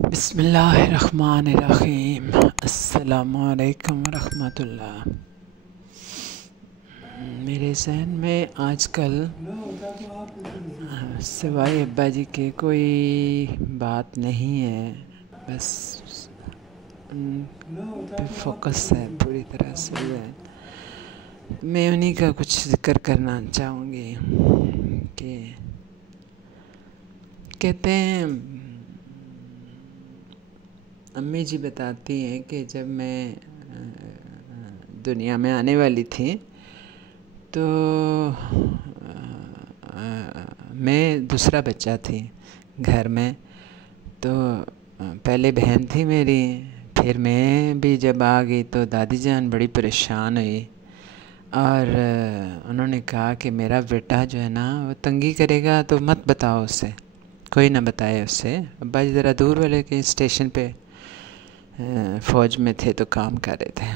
बिस्मिल्लाहिर्रहमानिर्रहीम। अस्सलामुअलैकुम रहमतुल्लाह। मेरे जहन में आजकल सिवाय अब्बा जी के कोई बात नहीं है। बस उन पे फोकस है पूरी तरह से। मैं उन्हीं का कुछ जिक्र करना चाहूँगी कि कहते हैं, अम्मी जी बताती हैं कि जब मैं दुनिया में आने वाली थी तो मैं दूसरा बच्चा थी घर में। तो पहले बहन थी मेरी, फिर मैं भी जब आ गई तो दादी जान बड़ी परेशान हुई और उन्होंने कहा कि मेरा बेटा जो है ना वो तंगी करेगा तो मत बताओ उसे, कोई ना बताए उससे। अब्बा जी ज़रा दूर वाले के स्टेशन पे फ़ौज में थे तो काम कर रहे थे।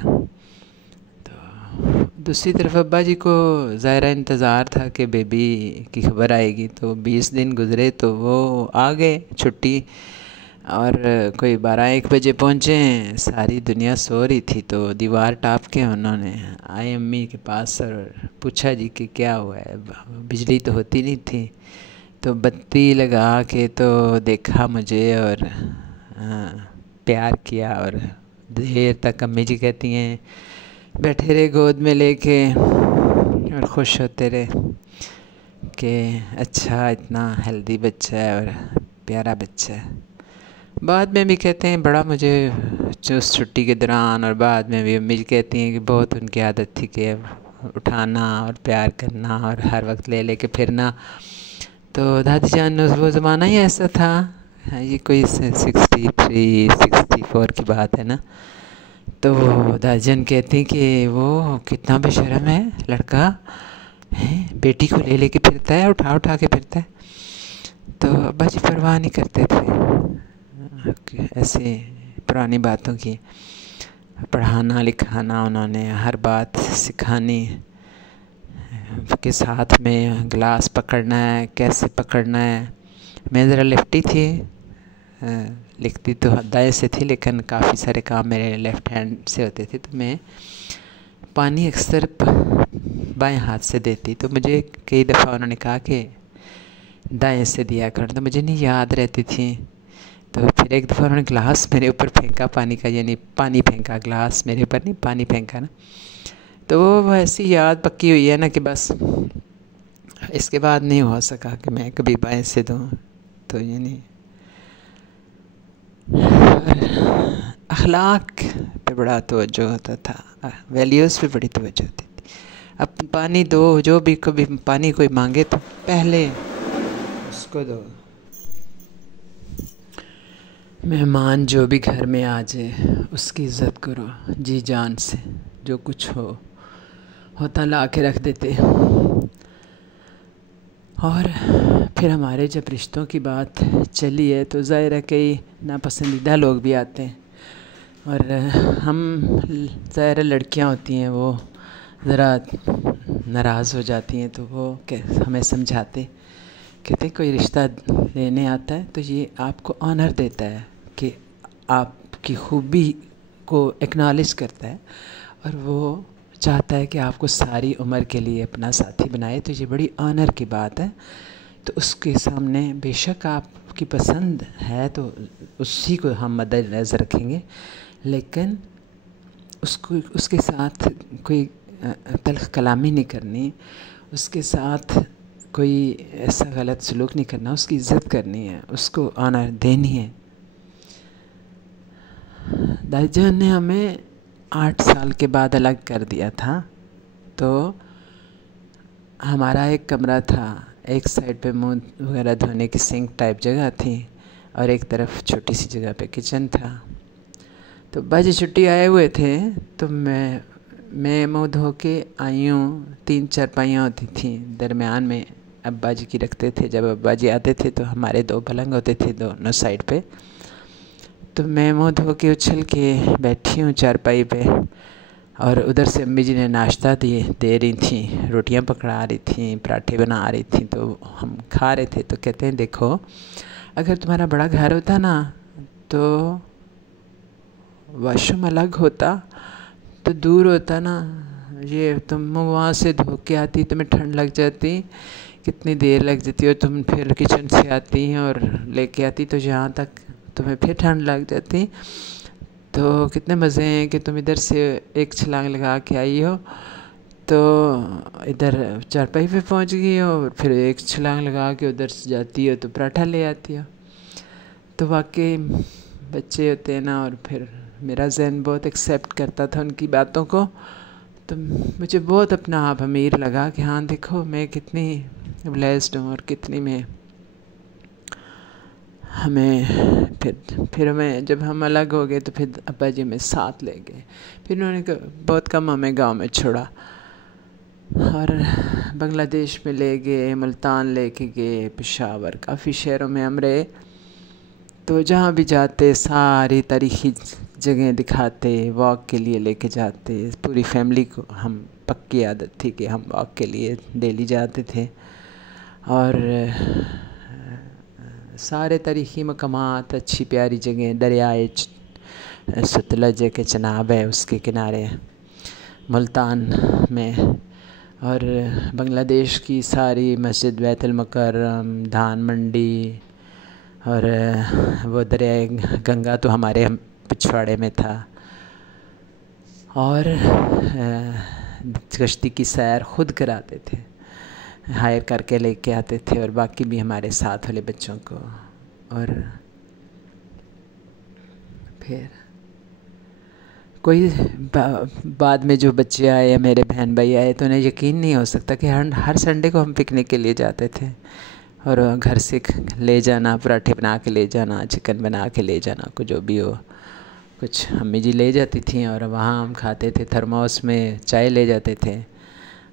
तो दूसरी तरफ अब्बा जी को ज़ाहिर इंतज़ार था कि बेबी की खबर आएगी। तो 20 दिन गुज़रे तो वो आ गए छुट्टी, और कोई 12-1 बजे पहुँचे। सारी दुनिया सो रही थी तो दीवार टाप के उन्होंने आए अम्मी के पास और पूछा जी कि क्या हुआ है। बिजली तो होती नहीं थी, तो बत्ती लगा के तो देखा मुझे और प्यार किया। और देर तक अम्मी जी कहती हैं बैठे रहे गोद में लेके और खुश होते रहे कि अच्छा इतना हेल्दी बच्चा है और प्यारा बच्चा है। बाद में भी कहते हैं बड़ा मुझे उस छुट्टी के दौरान और बाद में भी अम्मी जी कहती हैं कि बहुत उनकी आदत थी कि उठाना और प्यार करना और हर वक्त ले लेके फिरना। तो दादी जान वो ज़माना ही ऐसा था। ये कोई 63-64 की बात है ना। तो दादी जान कहती कि वो कितना बेशर्म है लड़का, है बेटी को ले लेके फिरता है, उठा उठा के फिरता है। तो अब्बा जी परवाह नहीं करते थे ऐसे पुरानी बातों की। पढ़ाना लिखाना उन्होंने, हर बात सिखानी के साथ में गिलास पकड़ना है, कैसे पकड़ना है। मैं ज़रा लेफ्टी थी, लिखती तो दाएं से थी लेकिन काफ़ी सारे काम मेरे लेफ़्ट हैंड से होते थे। तो मैं पानी अक्सर बाएं हाथ से देती, तो मुझे कई दफ़ा उन्होंने कहा कि दाएं से दिया कर, तो मुझे नहीं याद रहती थी। तो फिर एक दफ़ा उन्होंने गिलास मेरे ऊपर फेंका पानी का, यानी पानी फेंका, गिलास मेरे ऊपर नहीं पानी फेंका ना। तो वो ऐसी याद पक्की हुई है ना कि बस इसके बाद नहीं हो सका कि मैं कभी बाएं से दूँ। तो ये नहीं, अखलाक पे बड़ा तवज्जो होता था, वैल्यूज़ पे बड़ी तवज्जो होती थी। अब पानी दो, जो भी कभी पानी कोई मांगे तो पहले उसको दो। मेहमान जो भी घर में आ जाए उसकी इज़्ज़त करो जी जान से, जो कुछ होता ला के रख देते। और फिर हमारे जब रिश्तों की बात चली है तो ज़ाहिर है कई नापसंदीदा लोग भी आते हैं, और हम ज़ाहिर लड़कियां होती हैं वो ज़रा नाराज़ हो जाती हैं। तो वो हमें समझाते, कहते कोई रिश्ता लेने आता है तो ये आपको ऑनर देता है कि आपकी खूबी को एक्नॉलेज करता है और वो चाहता है कि आपको सारी उम्र के लिए अपना साथी बनाए। तो ये बड़ी ऑनर की बात है। तो उसके सामने बेशक आपकी पसंद है तो उसी को हम मद्देनज़र रखेंगे, लेकिन उसको उसके साथ कोई तल्ख़ कलामी नहीं करनी, उसके साथ कोई ऐसा गलत सलूक नहीं करना, उसकी इज़्ज़त करनी है, उसको ऑनर देनी है। दादी जान ने हमें 8 साल के बाद अलग कर दिया था। तो हमारा एक कमरा था, एक साइड पे मुंह वगैरह धोने की सिंक टाइप जगह थी और एक तरफ छोटी सी जगह पे किचन था। तो बाजी छुट्टी आए हुए थे तो मैं मुँह धो के आई हूँ। 3 चारपाइयाँ होती थी दरमियान में, अब्बा जी की रखते थे। जब अब्बा जी आते थे तो हमारे 2 पलंग होते थे दोनों साइड पे। तो मैं मुँह धो के उछल के बैठी हूँ चारपाई पे, और उधर से अम्मी जी ने नाश्ता दे रही थी, रोटियां पकड़ा रही थी, पराठे बना रही थी। तो हम खा रहे थे। तो कहते हैं देखो, अगर तुम्हारा बड़ा घर होता ना तो वॉशरूम अलग होता तो दूर होता ना, ये तुम वहाँ से धो के आती, तुम्हें ठंड लग जाती, कितनी देर लग जाती, और तुम फिर किचन से आती और लेके आती, तो जहाँ तक तुम्हें फिर ठंड लग जाती। तो कितने मज़े हैं कि तुम इधर से एक छलांग लगा के आई हो तो इधर चारपाई पे पहुंच गई हो, और फिर एक छलांग लगा के उधर से जाती हो तो पराठा ले आती हो। तो वाकई बच्चे होते हैं ना, और फिर मेरा ज़हन बहुत एक्सेप्ट करता था उनकी बातों को, तो मुझे बहुत अपना आप अमीर लगा कि हाँ देखो मैं कितनी ब्लेस्ड हूँ, और कितनी मैं हमें फिर हमें जब हम अलग हो गए तो फिर अब्बा जी हमें साथ ले गए। फिर उन्होंने बहुत कम हमें गांव में छोड़ा और बांग्लादेश में ले गए, मुल्तान लेके गए, पेशावर, काफ़ी शहरों में हम रहे। तो जहाँ भी जाते सारी तारीख़ी जगह दिखाते, वॉक के लिए लेके जाते, पूरी फैमिली को हम पक्की आदत थी कि हम वॉक के लिए डेली जाते थे। और सारे तारीख़ी मकामात, अच्छी प्यारी जगह, दरियाए सतलज के चनाब है उसके किनारे मुल्तान में, और बांग्लादेश की सारी मस्जिद, बैतुल मुकर्रम, धान मंडी, और वो दरियाए गंगा तो हमारे पिछवाड़े में था। और कश्ती की सैर ख़ुद कराते थे, हायर करके लेके आते थे, और बाकी भी हमारे साथ वाले बच्चों को। और फिर कोई बाद में जो बच्चे आए या मेरे बहन भाई आए तो उन्हें यकीन नहीं हो सकता कि हर संडे को हम पिकनिक के लिए जाते थे, और घर से ले जाना, पराठे बना के ले जाना, चिकन बना के ले जाना, कुछ जो भी हो, कुछ अम्मी जी ले जाती थी, और वहाँ हम खाते थे। थर्मोस में चाय ले जाते थे,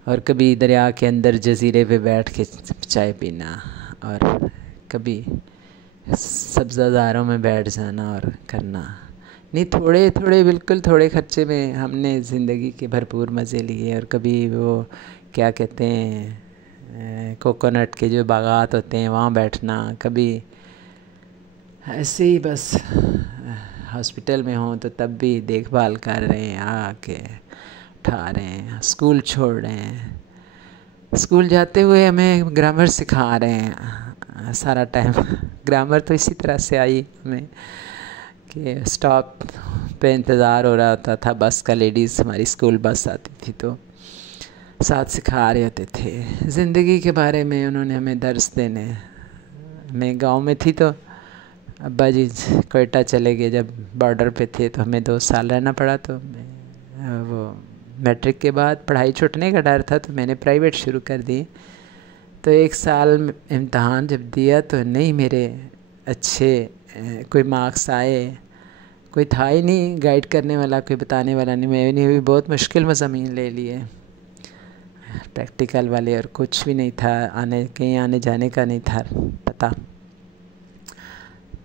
और कभी दरिया के अंदर जजीरे पे बैठ के चाय पीना, और कभी सब्ज़ादारों में बैठ जाना और करना। नहीं, थोड़े थोड़े, बिल्कुल थोड़े खर्चे में हमने ज़िंदगी के भरपूर मज़े लिए। और कभी वो क्या कहते हैं, कोकोनट के जो बागात होते हैं वहाँ बैठना, कभी ऐसे ही बस हॉस्पिटल में हों तो तब भी देखभाल कर रहे हैं, आके उठा रहे हैं, स्कूल छोड़ रहे हैं, स्कूल जाते हुए हमें ग्रामर सिखा रहे हैं सारा टाइम। ग्रामर तो इसी तरह से आई हमें कि स्टॉप पे इंतज़ार हो रहा होता था बस का, लेडीज़ हमारी स्कूल बस आती थी तो साथ सिखा रहे होते थे ज़िंदगी के बारे में। उन्होंने हमें दर्स देने। मैं गांव में थी तो अब्बा जी कोयटा चले गए, जब बॉर्डर पे थे तो हमें 2 साल रहना पड़ा। तो वो मैट्रिक के बाद पढ़ाई छूटने का डर था तो मैंने प्राइवेट शुरू कर दी। तो 1 साल इम्तहान जब दिया तो नहीं मेरे अच्छे कोई मार्क्स आए, कोई था ही नहीं गाइड करने वाला, कोई बताने वाला नहीं। मैंने भी बहुत मुश्किल मज़ामीन ले लिए, प्रैक्टिकल वाले, और कुछ भी नहीं था, कहीं आने जाने का नहीं था पता।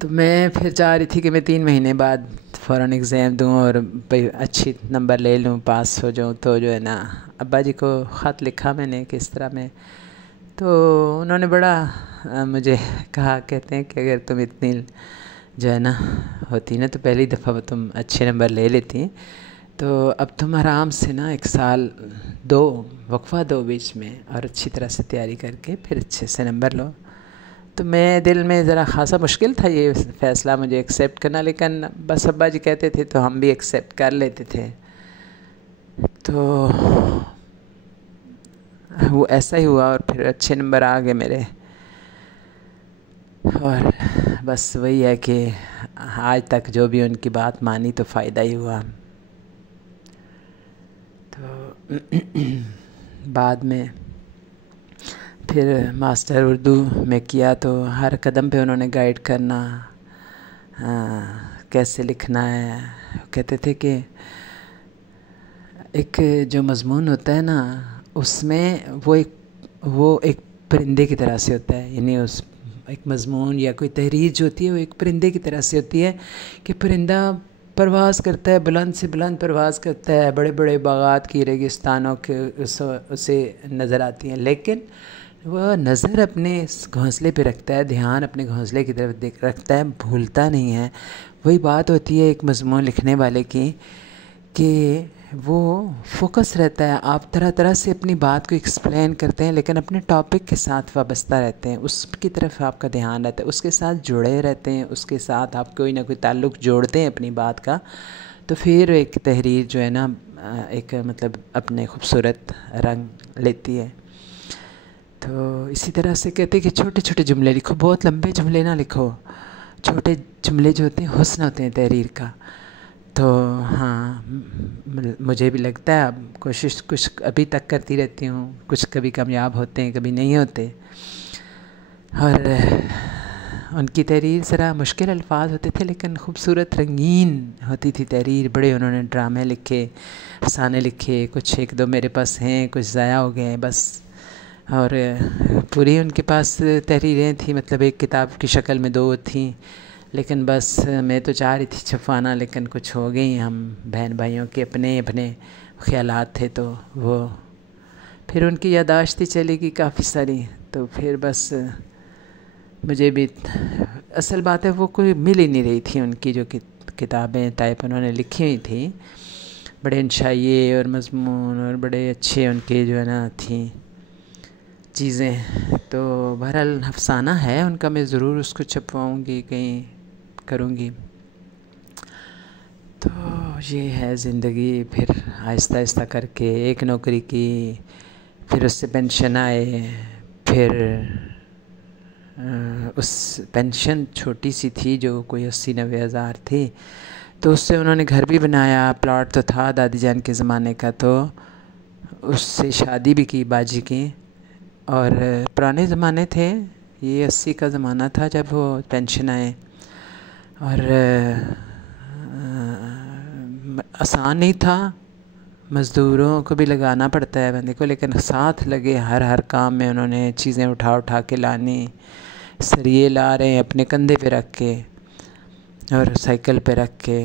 तो मैं फिर चाह रही थी कि मैं 3 महीने बाद फ़ौरन एग्ज़ाम दूँ और भाई अच्छी नंबर ले लूँ, पास हो जाऊँ। तो जो है ना, अब्बा जी को ख़त लिखा मैंने किस तरह में, तो उन्होंने बड़ा मुझे कहा, कहते हैं कि अगर तुम इतनी जो है ना होती ना तो पहली दफ़ा तुम अच्छे नंबर ले लेती, तो अब तुम आराम से ना 1 साल 2 वक्फ़ा दो बीच में, और अच्छी तरह से तैयारी करके फिर अच्छे से नंबर लो। तो मैं दिल में ज़रा ख़ासा मुश्किल था ये फ़ैसला मुझे एक्सेप्ट करना, लेकिन बस अब्बा जी कहते थे तो हम भी एक्सेप्ट कर लेते थे। तो वो ऐसा ही हुआ, और फिर अच्छे नंबर आ गए मेरे। और बस वही है कि आज तक जो भी उनकी बात मानी तो फ़ायदा ही हुआ। तो बाद में फिर मास्टर उर्दू में किया, तो हर कदम पे उन्होंने गाइड करना, कैसे लिखना है। कहते थे कि एक जो मज़मून होता है ना, उसमें वो एक परिंदे की तरह से होता है, यानी उस एक मज़मून या कोई तहरीर जो होती है वो एक परिंदे की तरह से होती है कि परिंदा परवाज़ करता है, बुलंद से बुलंद परवाज़ करता है, बड़े बड़े बागात की रेगिस्तानों के उसे नज़र आती हैं, लेकिन वह नज़र अपने इस घोंसले पे रखता है, ध्यान अपने घोंसले की तरफ देख रखता है, भूलता नहीं है। वही बात होती है एक मज़मून लिखने वाले की कि वो फोकस रहता है। आप तरह तरह से अपनी बात को एक्सप्लेन करते हैं लेकिन अपने टॉपिक के साथ वाबस्ता रहते हैं, उसकी तरफ आपका ध्यान रहता है, उसके साथ जुड़े रहते हैं, उसके साथ आप कोई ना कोई ताल्लुक़ जोड़ते हैं अपनी बात का। तो फिर एक तहरीर जो है ना एक मतलब अपने खूबसूरत रंग लेती है। तो इसी तरह से कहते हैं कि छोटे छोटे जुमले लिखो, बहुत लंबे जुमले ना लिखो, छोटे जुमले जो होते हैं हुस्न होते हैं तहरीर का। तो हाँ, मुझे भी लगता है, अब कोशिश कुछ अभी तक करती रहती हूँ, कुछ कभी कामयाब होते हैं कभी नहीं होते। और उनकी तहरीर ज़रा मुश्किल अल्फाज होते थे लेकिन खूबसूरत रंगीन होती थी तहरीर। बड़े उन्होंने ड्रामे लिखे, अफसाने लिखे, कुछ एक दो मेरे पास हैं, कुछ ज़ाया हो गए हैं बस। और पूरी उनके पास तहरीरें थी, मतलब एक किताब की शक्ल में 2 थी, लेकिन बस मैं तो चाह रही थी छपवाना, लेकिन कुछ हो गई। हम बहन भाइयों के अपने अपने ख्यालात थे, तो वो फिर उनकी यादाश्त ही चलेगी काफ़ी सारी। तो फिर बस मुझे भी असल बात है वो कोई मिल ही नहीं रही थी, उनकी जो किताबें टाइप उन्होंने लिखी हुई थी, बड़े इंशाइए और मज़मून और बड़े अच्छे उनके जो है ना थी चीज़ें। तो बहरहाल अफसाना है उनका, मैं ज़रूर उसको छपवाऊँगी, कहीं करूँगी। तो ये है ज़िंदगी। फिर आहिस्ता आहिस्ता करके एक नौकरी की, फिर उससे पेंशन आए, फिर उस पेंशन छोटी सी थी जो कोई 80-90 हज़ार थी, तो उससे उन्होंने घर भी बनाया, प्लॉट तो था दादी जान के ज़माने का, तो उससे शादी भी की बाजी की। और पुराने ज़माने थे, ये 80 का ज़माना था जब वो पेंशन आए। और आसान नहीं था, मज़दूरों को भी लगाना पड़ता है बंदे को, लेकिन साथ लगे हर काम में। उन्होंने चीज़ें उठा उठा के लानी, सरिये ला रहे हैं अपने कंधे पे रख के और साइकिल पे रख के।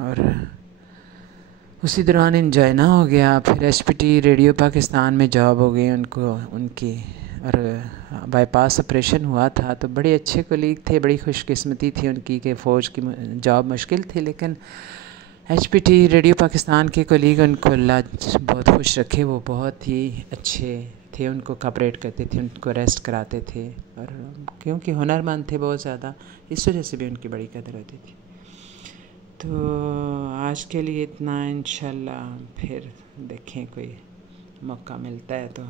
और उसी दौरान इंजाइना हो गया, फिर एचपीटी रेडियो पाकिस्तान में जॉब हो गई उनको उनकी, और बाईपास ऑपरेशन हुआ था। तो बड़े अच्छे कोलीग थे, बड़ी खुशकिस्मती थी उनकी कि फ़ौज की जॉब मुश्किल थी, लेकिन एचपीटी रेडियो पाकिस्तान के कोलीग उनको अल्लाह बहुत खुश रखे, वो बहुत ही अच्छे थे, उनको कॉपरेट करते थे, उनको रेस्ट कराते थे। और क्योंकि हुनरमंद थे बहुत ज़्यादा, इस वजह से भी उनकी बड़ी कदर होती थी। तो आज के लिए इतना, इंशाल्लाह फिर देखें कोई मौका मिलता है तो